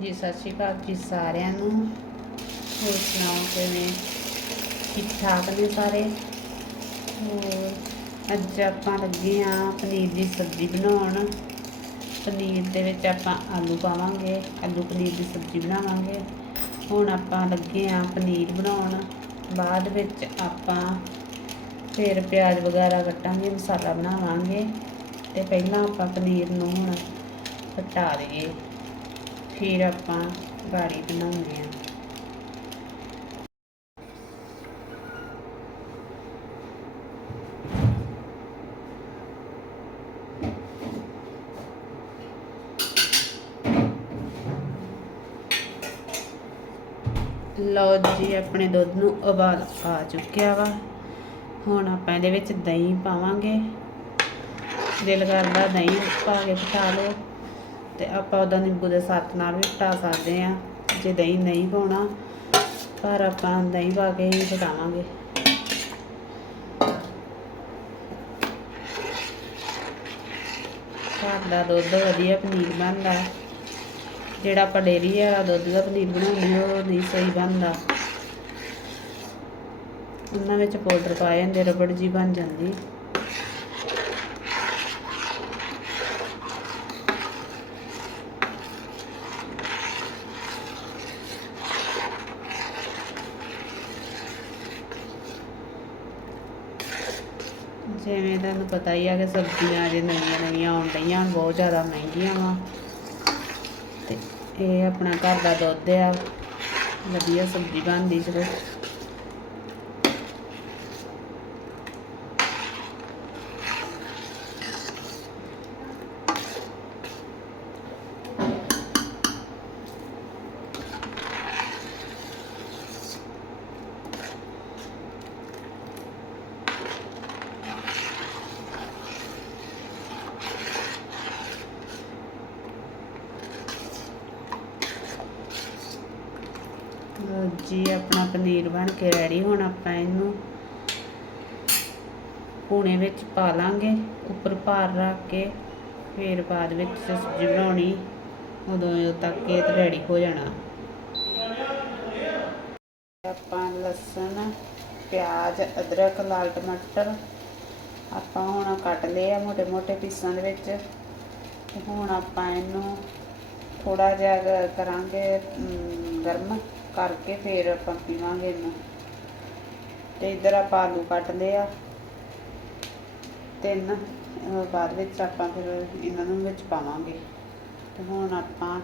ਜੀ, ਸਤਿ ਸ਼੍ਰੀ ਅਕਾਲ ਜੀ ਸਾਰਿਆਂ ਨੂੰ। ਹੋਰ ਸੁਣਾਓ ਕਿਵੇਂ? ਠੀਕ ਠਾਕ ਨੇ ਸਾਰੇ? ਹੋਰ, ਅੱਜ ਆਪਾਂ ਲੱਗੇ ਆ ਪਨੀਰ ਦੀ ਸਬਜ਼ੀ ਬਣਾਉਣ। ਪਨੀਰ ਦੇ ਵਿੱਚ ਆਪਾਂ ਆਲੂ ਪਾਵਾਂਗੇ, ਆਲੂ ਪਨੀਰ ਦੀ ਸਬਜ਼ੀ ਬਣਾਵਾਂਗੇ। ਹੁਣ ਆਪਾਂ ਲੱਗੇ ਆ ਪਨੀਰ ਬਣਾਉਣ। ਬਾਅਦ ਵਿੱਚ ਆਪਾਂ ਫਿਰ ਪਿਆਜ਼ ਵਗੈਰਾ ਕੱਟਾਂਗੇ, ਮਸਾਲਾ ਬਣਾਵਾਂਗੇ ਤੇ ਪਹਿਲਾਂ ਆਪਾਂ ਪਨੀਰ ਨੂੰ ਹੁਣ ਹਟਾ ਦਈਏ। ਫਿਰ ਆਪਾਂ ਗਾੜੀ ਬਣਾਉਂਦੇ ਹਾਂ। ਲਓ ਜੀ, ਆਪਣੇ ਦੁੱਧ ਨੂੰ ਉਬਾਲ ਆ ਚੁੱਕਿਆ ਵਾ। ਹੁਣ ਆਪਾਂ ਇਹਦੇ ਵਿੱਚ ਦਹੀਂ ਪਾਵਾਂਗੇ। ਦਿਲ ਕਰਦਾ ਦਹੀਂ ਪਾ ਕੇ ਪਟਾ ਲਓ। ਤੇ ਆਪਾਂ ਉਹਦਾ ਨਿੰਬੂ ਦੇ ਸੱਤ ਨਾਲ ਵੀ ਪਟਾ ਸਕਦੇ ਆ ਜੇ ਦਹੀਂ ਨਹੀਂ ਪਾਉਣਾ ਪਰ ਆਪਾਂ ਦਹੀਂ ਪਾ ਕੇ ਹੀ ਪਟਾਵਾਂਗੇ ਘਰ ਦਾ ਦੁੱਧ ਵਧੀਆ ਪਨੀਰ ਬਣਦਾ। ਜਿਹੜਾ ਆਪਾਂ ਡੇਰੀ ਵਾਲਾ ਦੁੱਧ ਦਾ ਪਨੀਰ ਬਣਾਉਂਦੇ ਉਹ ਨਹੀਂ ਸਹੀ ਬਣਦਾ। ਉਹਨਾਂ ਵਿੱਚ ਪਾਊਡਰ ਪਾਏ ਹੁੰਦੇ, ਰਬੜ ਜੀ ਬਣ ਜਾਂਦੀ। ਜਿਵੇਂ ਤੁਹਾਨੂੰ ਪਤਾ ਹੀ ਆ ਕਿ ਸਬਜ਼ੀਆਂ ਅਜੇ ਨਵੀਆਂ ਨਵੀਆਂ ਆਉਣ ਡਈਆਂ, ਬਹੁਤ ਜ਼ਿਆਦਾ ਮਹਿੰਗੀਆਂ ਵਾ। ਤੇ ਇਹ ਆਪਣਾ ਘਰ ਦਾ ਦੁੱਧ ਆ, ਵਧੀਆ ਸਬਜ਼ੀ ਬਣਦੀ ਚਲੋ ਲਓ ਜੀ ਆਪਣਾ ਪਨੀਰ ਬਣ ਕੇ ਰੈਡੀ ਹੁਣ ਆਪਾਂ ਇਹਨੂੰ ਪੂਣੇ ਵਿੱਚ ਪਾ ਲਾਂਗੇ ਉੱਪਰ ਭਾਰ ਰੱਖ ਕੇ ਫਿਰ ਬਾਅਦ ਵਿੱਚ ਸਬਜ਼ੀ ਬਣਾਉਣੀ। ਉਦੋਂ ਤੱਕ ਇਹ ਰੈਡੀ ਹੋ ਜਾਣਾ। ਆਪਾਂ ਲਸਣ, ਪਿਆਜ਼, ਅਦਰਕ, ਲਾਲ ਟਮਾਟਰ ਆਪਾਂ ਹੁਣ ਕੱਟ ਲਏ ਆ ਮੋਟੇ ਮੋਟੇ ਪੀਸਾਂ ਦੇ ਵਿੱਚ। ਹੁਣ ਆਪਾਂ ਇਹਨੂੰ ਥੋੜਾ ਜਿਹਾ ਕਰਾਂਗੇ ਗਰਮ ਕਰਕੇ ਫਿਰ ਆਪਾਂ ਪੀਵਾਂਗੇ ਇਹਨੂੰ। ਤੇ ਇਧਰ ਆਪਾਂ ਆਲੂ ਕੱਟ ਲਏ ਆ। ਤਿੰਨ, ਅਹ ਬਾਅਦ ਵਿੱਚ ਆਪਾਂ ਫਿਰ ਇਹਨਾਂ ਨੂੰ ਵਿੱਚ ਪਾਵਾਂਗੇ। ਤੇ ਹੁਣ ਆਪਾਂ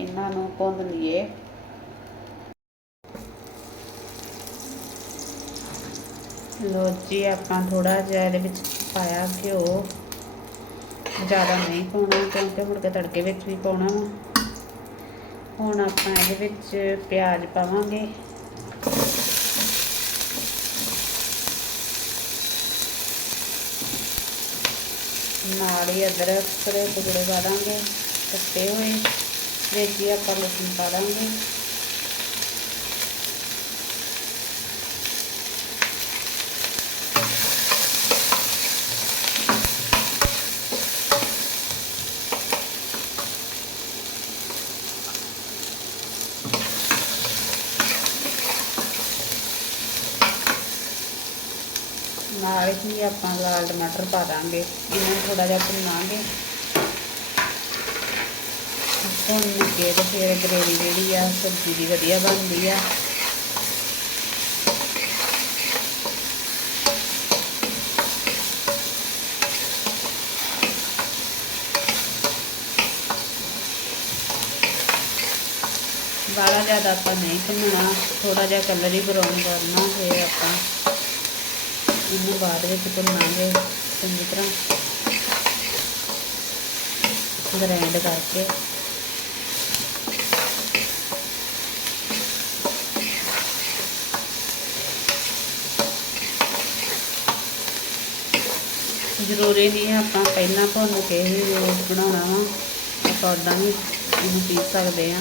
ਇਹਨਾਂ ਨੂੰ ਭੁੰਨ ਲਈਏ। ਲੋ ਜੀ, ਆਪਾਂ ਥੋੜਾ ਜਿਹਾ ਇਹਦੇ ਵਿੱਚ ਪਾਇਆ ਘਿਓ। ਜ਼ਿਆਦਾ ਨਹੀਂ ਪਾਉਣਾ, ਕਿਉਂਕਿ ਮੁੜ ਕੇ ਤੜਕੇ ਵਿੱਚ ਵੀ ਪਾਉਣਾ ਵਾ। ਹੁਣ ਆਪਾਂ ਇਹਦੇ ਵਿੱਚ ਪਿਆਜ਼ ਪਾਵਾਂਗੇ। ਨਾਲ ਹੀ ਅਦਰਕ ਦੇ ਟੁਕੜੇ ਪਾ ਦਾਂਗੇ, ਕੱਟੇ ਹੋਏ, ਵਿੱਚ ਹੀ ਆਪਾਂ ਲਸਣ ਪਾ ਦਾਂਗੇ ਨਾਲ ਹੀ ਆਪਾਂ ਲਾਲ ਟਮਾਟਰ ਪਾ ਦਾਂਗੇ। ਇਹਨਾਂ ਨੂੰ ਥੋੜਾ ਜਿਹਾ ਭੁੰਨਾਂਗੇ। ਭੁੰਨ ਕੇ ਤੇ ਫਿਰ ਗ੍ਰੇਵੀ ਜਿਹੜੀ ਆ, ਸਬਜ਼ੀ ਦੀ ਵਧੀਆ ਬਣਦੀ ਆ। ਬਾਹਲਾ ਜ਼ਿਆਦਾ ਆਪਾਂ ਨਹੀਂ ਭੁੰਨਣਾ ਥੋੜਾ ਜਿਹਾ ਕਲਰ ਹੀ ਬਰਾਊਨ ਕਰਨਾ, ਫਿਰ ਆਪਾਂ ਇਹਨੂੰ ਬਾਅਦ ਵਿੱਚ ਭੁੰਨਾਂਗੇ ਚੰਗੀ ਤਰ੍ਹਾਂ। ਗ੍ਰਾਈਂਡ ਕਰਕੇ। ਜ਼ਰੂਰੀ ਨਹੀਂ ਹੈ ਆਪਾਂ ਪਹਿਲਾਂ ਭੁੰਨ ਕੇ ਹੀ ਬਣਾਉਣਾ ਵਾ। ਆਪਾਂ ਉੱਦਾਂ ਵੀ ਇਹਨੂੰ ਪੀ ਸਕਦੇ ਆ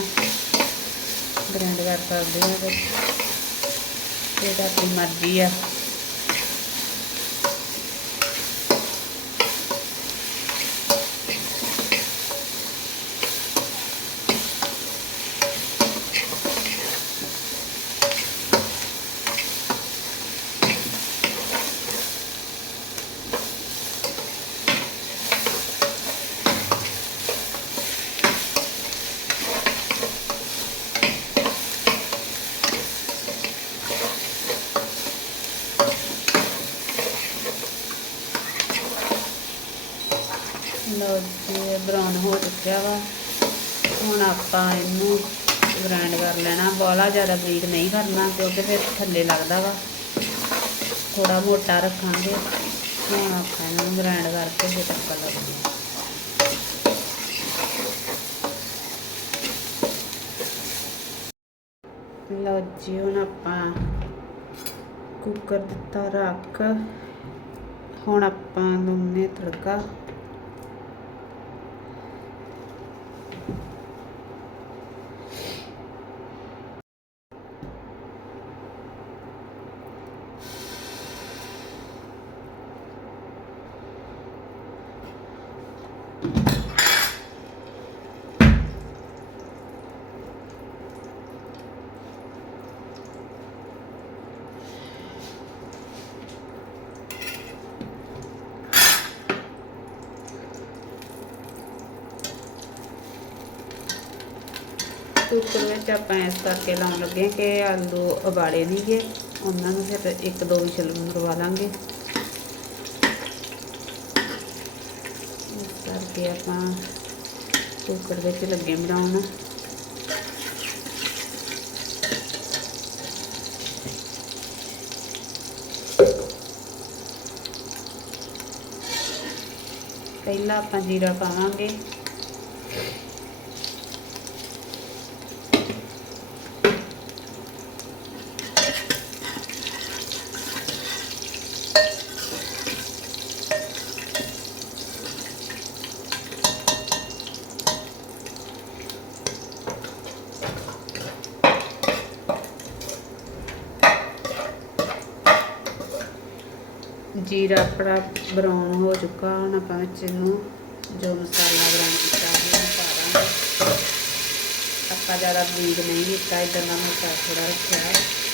ਗ੍ਰਾਈਂਡ ਕਰ ਸਕਦੇ ਆ ਤੇ ਇਹ ਆਪਣੀ ਮਰਜ਼ੀ ਆ ਤੇ ਬਰਾਊਨ ਵਾ। ਹੁਣ ਆਪਾਂ ਇਹਨੂੰ ਗ੍ਰਾਈਂਡ ਕਰ ਲੈਣਾ। ਬਾਲਾ ਜ਼ਿਆਦਾ ਬਰੀਕ ਨਹੀਂ ਕਰਨਾ, ਕਿਉਂਕਿ ਫਿਰ ਥੱਲੇ ਲੱਗਦਾ ਵਾ। ਥੋੜਾ ਮੋਟਾ ਰੱਖਾਂਗੇ। ਹੁਣ ਆਪਾਂ ਇਹਨੂੰ ਗ੍ਰਾਈਂਡ ਕਰਕੇ ਫਿਰ ਤੜਕਾ ਲਾਉਂਦੇ ਲਓ ਜੀ, ਹੁਣ ਆਪਾਂ ਕੁੱਕਰ ਦਿੱਤਾ ਰੱਖ। ਹੁਣ ਆਪਾਂ ਲਾਉਂਦੇ ਤੜਕਾ। ਕੁੱਕਰ ਵਿੱਚ ਆਪਾਂ ਇਸ ਕਰਕੇ ਲਾਉਣ ਲੱਗੇ ਕਿ ਆਲੂ ਉਬਾਲੇ ਨਹੀਂਗੇ ਉਹਨਾਂ ਨੂੰ ਫਿਰ ਇੱਕ ਦੋ ਵਿਸ਼ਲ ਮਰਵਾ ਲਾਂਗੇ। ਇਸ ਕਰਕੇ ਆਪਾਂ ਕੁੱਕਰ ਵਿੱਚ ਲੱਗੇ ਬਣਾਉਣ। ਪਹਿਲਾਂ ਆਪਾਂ ਜੀਰਾ ਪਾਵਾਂਗੇ। ਜੀਰਾ ਆਪਣਾ ਬਰਾਊਨ ਹੋ ਚੁੱਕਾ ਹੁਣ ਆਪਾਂ ਵਿੱਚ ਇਹਨੂੰ ਜੋ ਮਸਾਲਾ ਗ੍ਰਾਈਂਡ ਕੀਤਾ ਉਹਨੂੰ ਪਾ ਦਾਂਗੇ। ਆਪਾਂ ਜ਼ਿਆਦਾ ਬਰੀਕ ਨਹੀਂ ਕੀਤਾ ਇਦਾਂ ਦਾ ਮੋਟਾ ਥੋੜਾ ਰੱਖਿਆ।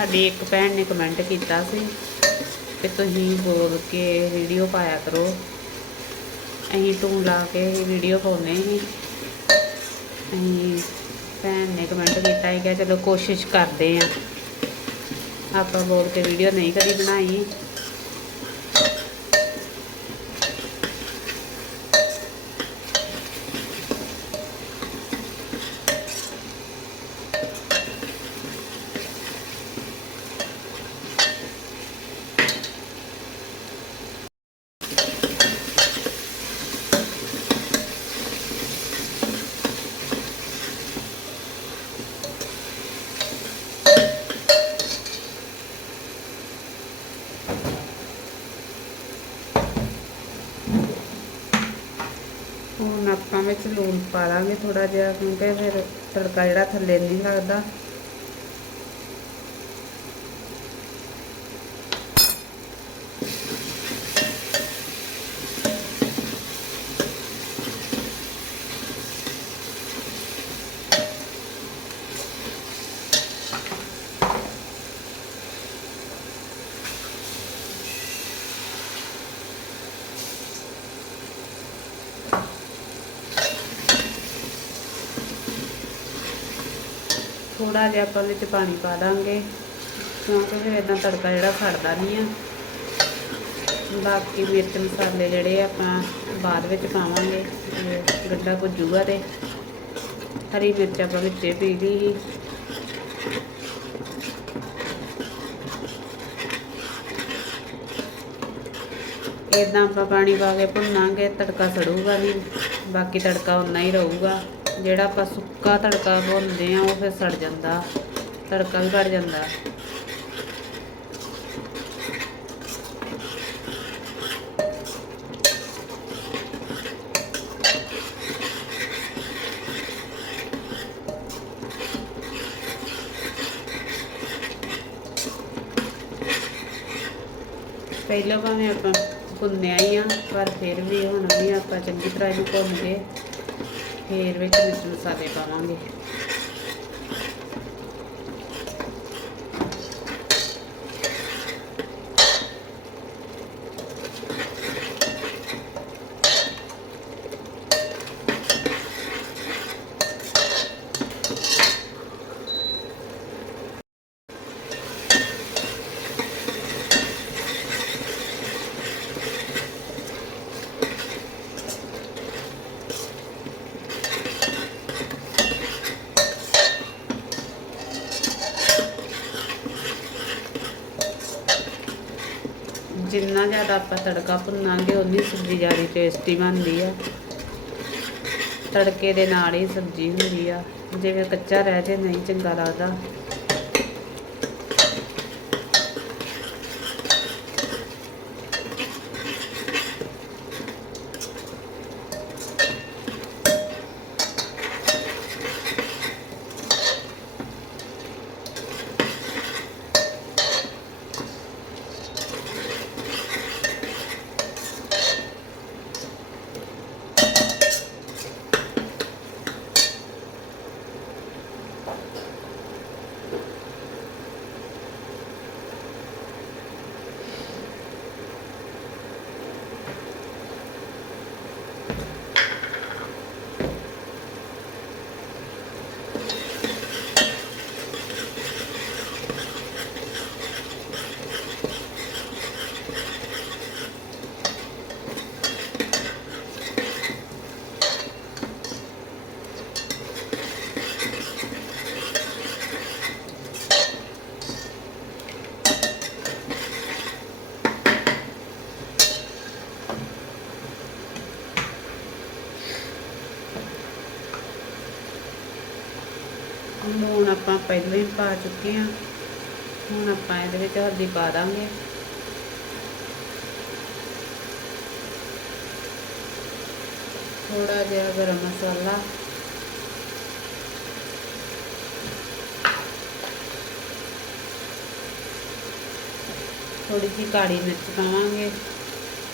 ਸਾਡੀ ਇੱਕ ਭੈਣ ਨੇ ਕਮੈਂਟ ਕੀਤਾ ਸੀ ਕਿ ਤੁਸੀਂ ਬੋਲ ਕੇ ਵੀਡੀਓ ਪਾਇਆ ਕਰੋ। ਅਸੀਂ ਟੂਨ ਲਾ ਕੇ ਵੀਡੀਓ ਪਾਉਂਦੇ ਸੀ। ਅਸੀਂ ਭੈਣ ਨੇ ਕਮੈਂਟ ਕੀਤਾ ਸੀ ਕਿ ਚਲੋ ਕੋਸ਼ਿਸ਼ ਕਰਦੇ ਆ ਆਪਾਂ ਬੋਲ ਕੇ ਵੀਡੀਓ ਨਹੀਂ ਕਦੀ ਬਣਾਈ ਹੁਣ ਆਪਾਂ ਵਿੱਚ ਲੂਣ ਪਾ ਲਾਂਗੇ ਥੋੜਾ ਜਿਹਾ ਕਿਉਂਕਿ ਫਿਰ ਤੜਕਾ ਜਿਹੜਾ ਥੱਲੇ ਨਹੀਂ ਲੱਗਦਾ। ਥੋੜਾ ਜਿਹਾ ਆਪਾਂ ਵਿੱਚ ਪਾਣੀ ਪਾ ਦਾਂਗੇ, ਕਿਉਂਕਿ ਫਿਰ ਇਦਾਂ ਤੜਕਾ ਜਿਹੜਾ ਖੜਦਾ ਨਹੀਂ ਆ। ਬਾਕੀ ਮਿਰਚ ਮਸਾਲੇ ਜਿਹੜੇ ਆਪਾਂ ਬਾਅਦ ਵਿੱਚ ਪਾਵਾਂਗੇ ਇਹ ਭੁੱਜੂਗਾ ਤੇ ਹਰੀ ਮਿਰਚ ਆਪਾਂ ਵਿੱਚੇ ਪੀ ਲਈ ਸੀ। ਇਦਾਂ ਆਪਾਂ ਪਾਣੀ ਪਾ ਕੇ ਭੁੰਨਾਂਗੇ, ਤੜਕਾ ਸੜੂਗਾ ਨਹੀਂ, ਬਾਕੀ ਤੜਕਾ ਉਨਾ ਹੀ ਰਹੂਗਾ। ਜਿਹੜਾ ਆਪਾਂ ਸੁੱਕਾ ਤੜਕਾ ਭੁੰਨਦੇ ਆ ਉਹ ਫਿਰ ਸੜ ਜਾਂਦਾ, ਤੜਕਾ ਵੀ ਘੜ ਜਾਂਦਾ। ਪਹਿਲਾਂ ਭਾਵੇਂ ਆਪਾਂ ਭੁੰਨਿਆ ਹੀ ਆ, ਪਰ ਫਿਰ ਵੀ ਹੁਣ ਵੀ ਆਪਾਂ ਚੰਗੀ ਤਰ੍ਹਾਂ ਇਹਨੂੰ ਭੁੰਨ ਕੇ ਫੇਰ ਵਿੱਚ ਮਿਰਚ ਮਸਾਲੇ ਪਾਵਾਂਗੇ ਜਿੰਨਾ ਆਪਾਂ ਤੜਕਾ ਭੁੰਨਾਂਗੇ ਉਨੀ ਸਬਜ਼ੀ ਜ਼ਿਆਦਾ ਟੇਸਟੀ ਬਣਦੀ ਆ। ਤੜਕੇ ਦੇ ਨਾਲ ਹੀ ਸਬਜ਼ੀ ਹੁੰਦੀ ਆ। ਜਿਵੇਂ ਕੱਚਾ ਰਹਿ ਜੇ, ਨਹੀਂ ਚੰਗਾ ਲੱਗਦਾ ਲੂਣ ਆਪਾਂ ਪਹਿਲਾਂ ਹੀ ਪਾ ਚੁੱਕੇ ਹਾਂ। ਹੁਣ ਆਪਾਂ ਇਹਦੇ ਵਿੱਚ ਹਲਦੀ ਪਾ ਦਾਂਗੇ। ਥੋੜਾ ਜਿਹਾ ਗਰਮ ਮਸਾਲਾ। ਥੋੜੀ ਜਿਹੀ ਕਾਲੀ ਮਿਰਚ ਪਾਵਾਂਗੇ।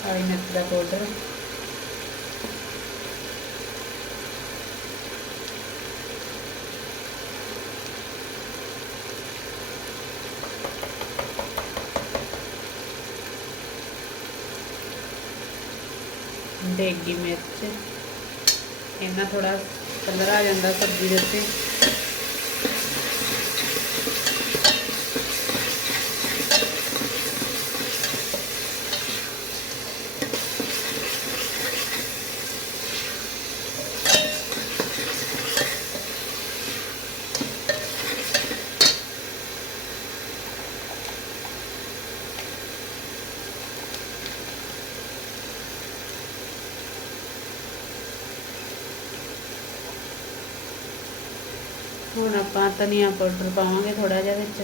ਕਾਲੀ ਮਿਰਚ ਦਾ ਪਾਊਡਰ ਦੇਗੀ ਮਿਰਚ। ਇਹਨਾਂ ਥੋੜਾ ਕਲਰ ਆ ਜਾਂਦਾ ਸਬਜ਼ੀ ਦੇ ਉੱਤੇ ਹੁਣ ਆਪਾਂ ਧਨੀਆ ਪਾਊਡਰ ਪਾਵਾਂਗੇ ਥੋੜਾ ਜਿਹਾ ਵਿੱਚ।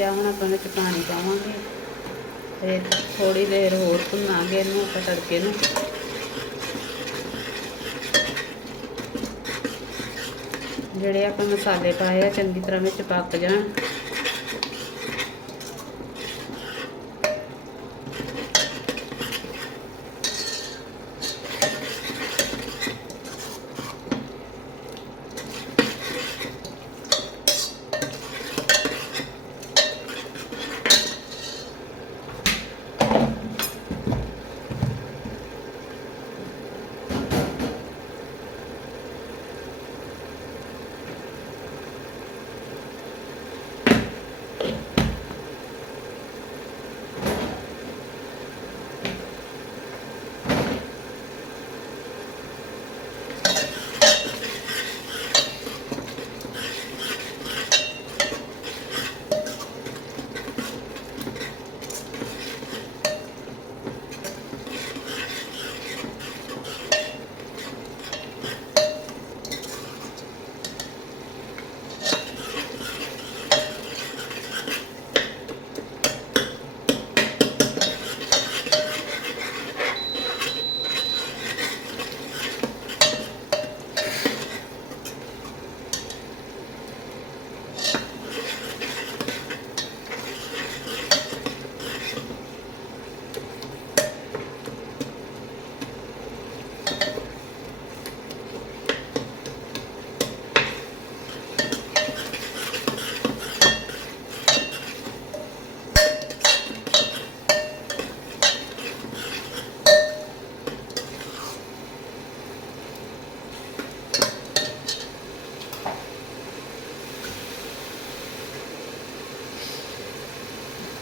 ਥੋੜਾ ਹੁਣ ਆਪਾਂ ਵਿੱਚ ਪਾਣੀ ਪਾਵਾਂਗੇ। ਤੇ ਥੋੜੀ ਦੇਰ ਹੋਰ ਭੁੰਨਾਂਗੇ ਇਹਨੂੰ, ਆਪਾਂ ਤੜਕੇ ਨੂੰ। ਜਿਹੜੇ ਆਪਾਂ ਮਸਾਲੇ ਪਾਏ ਆ, ਚੰਗੀ ਤਰ੍ਹਾਂ ਵਿੱਚ ਪੱਕ ਜਾਣ।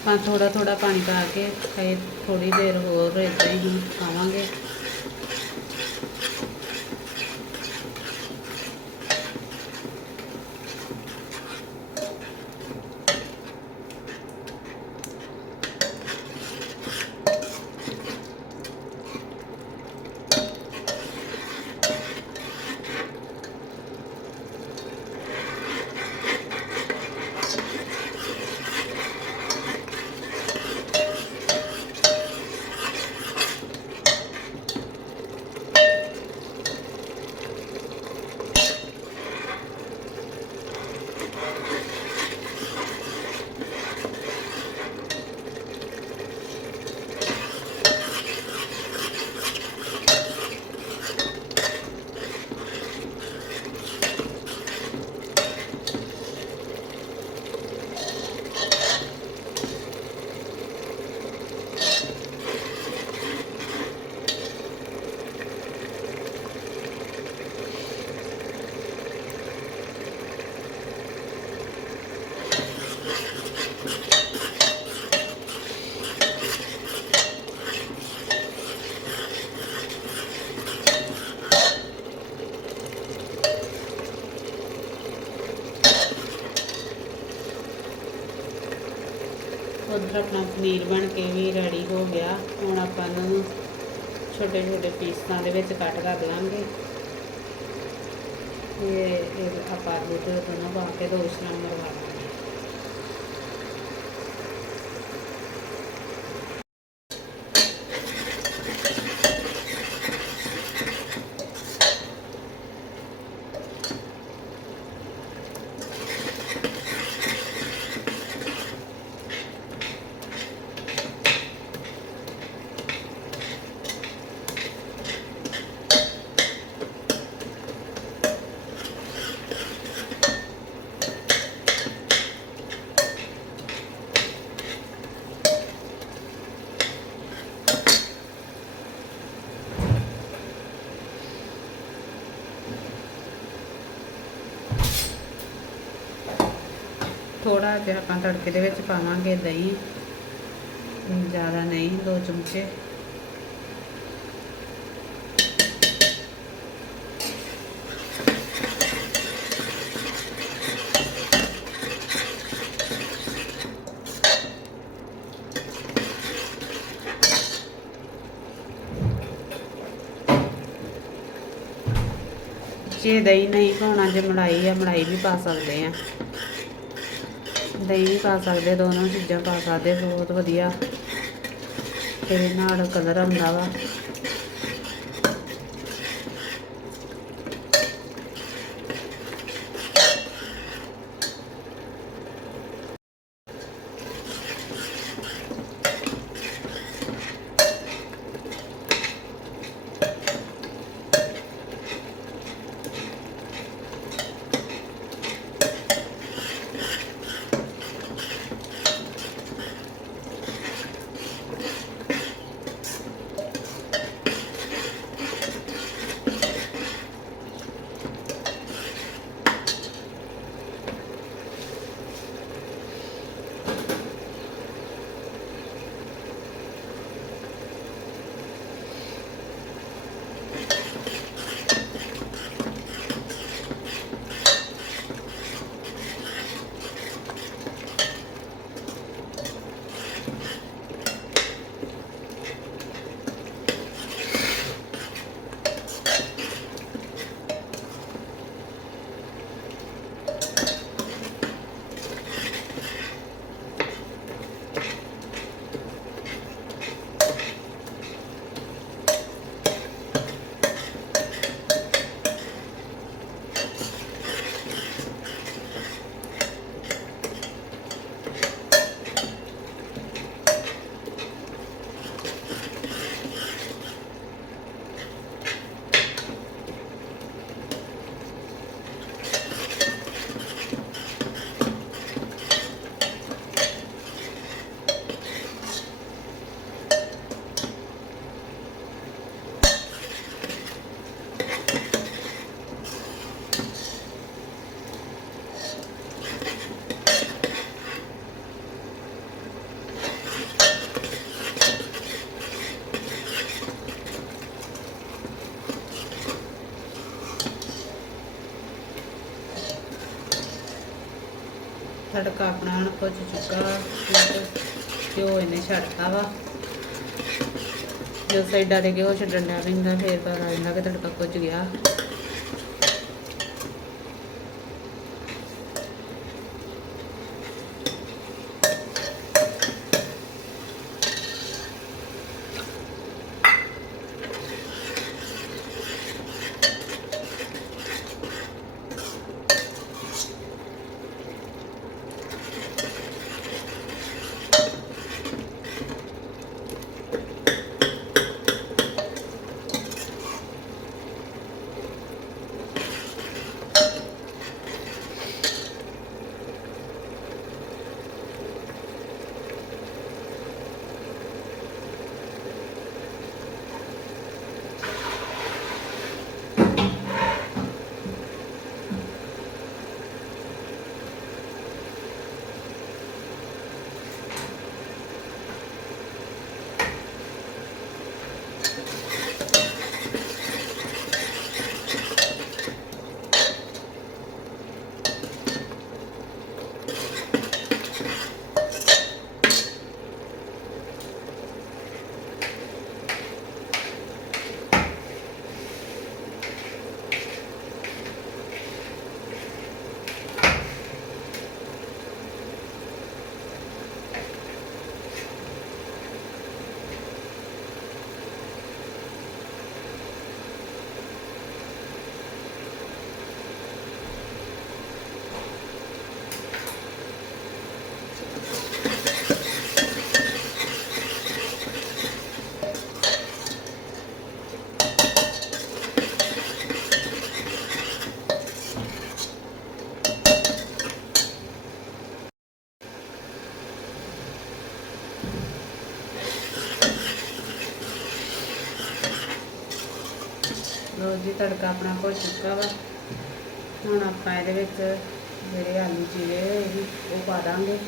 ਆਪਾਂ ਥੋੜਾ ਥੋੜਾ ਪਾਣੀ ਪਾ ਕੇ ਇਹ ਥੋੜੀ ਦੇਰ ਹੋਰ ਇਦਾਂ ਹੀ ਹੁਣ ਪਾਵਾਂਗੇ ਆਪਣਾ ਪਨੀਰ ਬਣ ਕੇ ਵੀ ਰੈਡੀ ਹੋ ਗਿਆ। ਹੁਣ ਆਪਾਂ ਨੂੰ ਛੋਟੇ ਛੋਟੇ ਪੀਸਾਂ ਦੇ ਵਿੱਚ ਕੱਟ ਕਰ ਦੇਵਾਂਗੇ। ਇਹ ਆਪਾਂ ਦੁੱਧ ਦੋਨੋਂ ਪਾ ਕੇ ਦੋ ਸ਼ਰਮ ਮਰਵਾ ਲਾਂਗੇ ਥੋੜਾ ਜਿਹਾ ਆਪਾਂ ਤੜਕੇ ਦੇ ਵਿੱਚ ਪਾਵਾਂਗੇ ਦਹੀਂ ਜ਼ਿਆਦਾ ਨਹੀਂ, ਦੋ ਚਮਚੇ। ਜੇ ਦਹੀਂ ਨਹੀਂ ਪਾਉਣਾ, ਜੇ ਮਲਾਈ ਆ, ਮਲਾਈ ਵੀ ਪਾ ਸਕਦੇ ਆ। ਦਹੀਂ ਪਾ ਸਕਦੇ ਦੋਨੋਂ ਚੀਜ਼ਾਂ ਪਾ ਸਕਦੇ ਬਹੁਤ ਵਧੀਆ। ਤੇ ਨਾਲ ਕਲਰ ਆਉਂਦਾ ਵਾ। ਤੜਕਾ ਆਪਣਾ ਹੁਣ ਭੁੱਜ ਚੁੱਕਾ ਵਾ ਘਿਓ ਇਹਨੇ ਛੱਡਤਾ ਵਾ। ਜੋ ਸਾਈਡਾਂ ਤੇ ਘਿਓ ਛੱਡਣ ਲੱਗ ਪੈਂਦਾ ਫੇਰ ਪਤਾ ਲੱਗ ਕਿ ਤੜਕਾ ਭੁੱਜ ਗਿਆ। ਜੀ, ਤੜਕਾ ਆਪਣਾ ਭੁੱਜ ਚੁੱਕਾ ਵਾ। ਹੁਣ ਆਪਾਂ ਇਹਦੇ ਵਿੱਚ ਜਿਹੜੇ ਆਲੂ ਚੀਰੇ ਹੋਏ ਸੀ ਉਹ ਪਾ ਦਾਂਗੇ।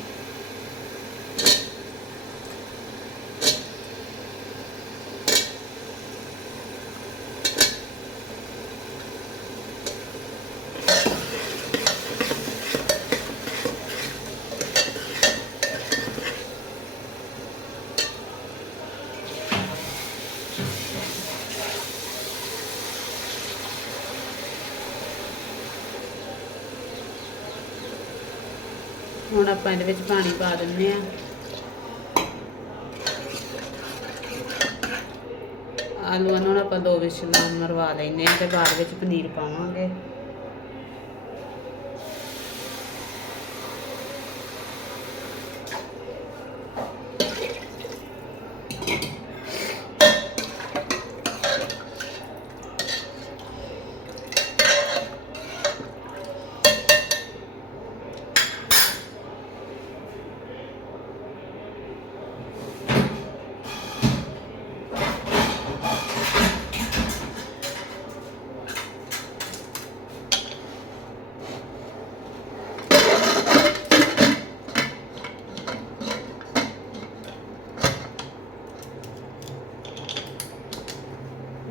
ਹੁਣ ਆਪਾਂ ਇਹਦੇ ਵਿੱਚ ਪਾਣੀ ਪਾ ਦਿੰਨੇ ਆ ਆਲੂਆਂ ਨੂੰ ਹੁਣ ਆਪਾਂ ਦੋ ਵਿਸ਼ਲਾਂ ਮਰਵਾ ਲੈਨੇ ਆ ਤੇ ਬਾਅਦ ਵਿੱਚ ਪਨੀਰ ਪਾਵਾਂਗੇ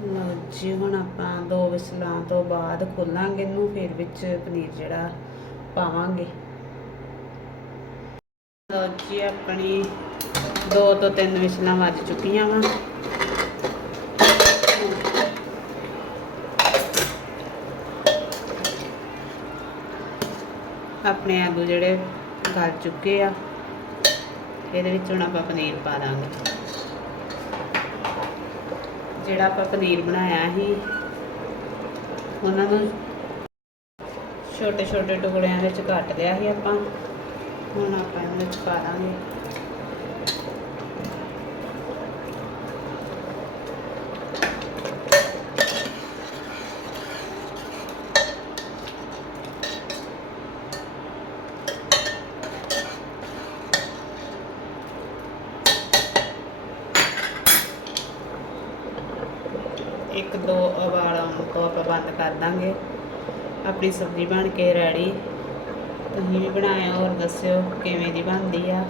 ਲਓ ਜੀ ਹੁਣ ਆਪਾਂ ਦੋ ਵਿਸਲਾਂ ਤੋਂ ਬਾਅਦ ਖੋਲਾਂਗੇ ਇਹਨੂੰ, ਫਿਰ ਵਿੱਚ ਪਨੀਰ ਜਿਹੜਾ ਪਾਵਾਂਗੇ। ਲਓ ਜੀ, ਆਪਣੀ ਦੋ ਤੋਂ ਤਿੰਨ ਵਿਸਲਾਂ ਵੱਜ ਚੁੱਕੀਆਂ ਵਾ। ਆਪਣੇ ਆਲੂ ਜਿਹੜੇ ਗਲ ਚੁੱਕੇ ਆ, ਇਹਦੇ ਵਿੱਚ ਹੁਣ ਆਪਾਂ ਪਨੀਰ ਪਾ ਦਾਂਗੇ। ਜਿਹੜਾ ਆਪਾਂ ਪਨੀਰ ਬਣਾਇਆ ਸੀ ਉਹਨਾਂ ਨੂੰ ਛੋਟੇ ਛੋਟੇ ਟੁਕੜਿਆਂ ਵਿੱਚ ਕੱਟ ਲਿਆ ਸੀ ਆਪਾਂ। ਹੁਣ ਆਪਾਂ ਇਹਨਾਂ ਵਿੱਚ ਪਾ ਦਾਂਗੇ ਇੱਕ ਦੋ ਉਬਾਲ ਆਉਣ ਤੋਂ ਆਪਾਂ ਬੰਦ ਕਰ ਦਾਂਗੇ ਆਪਣੀ ਸਬਜ਼ੀ ਬਣ ਕੇ ਰੈਡੀ। ਤੁਸੀਂ ਵੀ ਬਣਾਇਓ ਔਰ ਦੱਸਿਓ ਕਿਵੇਂ ਦੀ ਬਣਦੀ ਆ।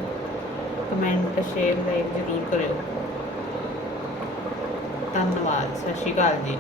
ਕਮੈਂਟ ਸ਼ੇਅਰ ਲਾਈਕ ਜ਼ਰੂਰ ਕਰਿਓ। ਧੰਨਵਾਦ, ਸਤਿ ਸ਼੍ਰੀ ਅਕਾਲ ਜੀ।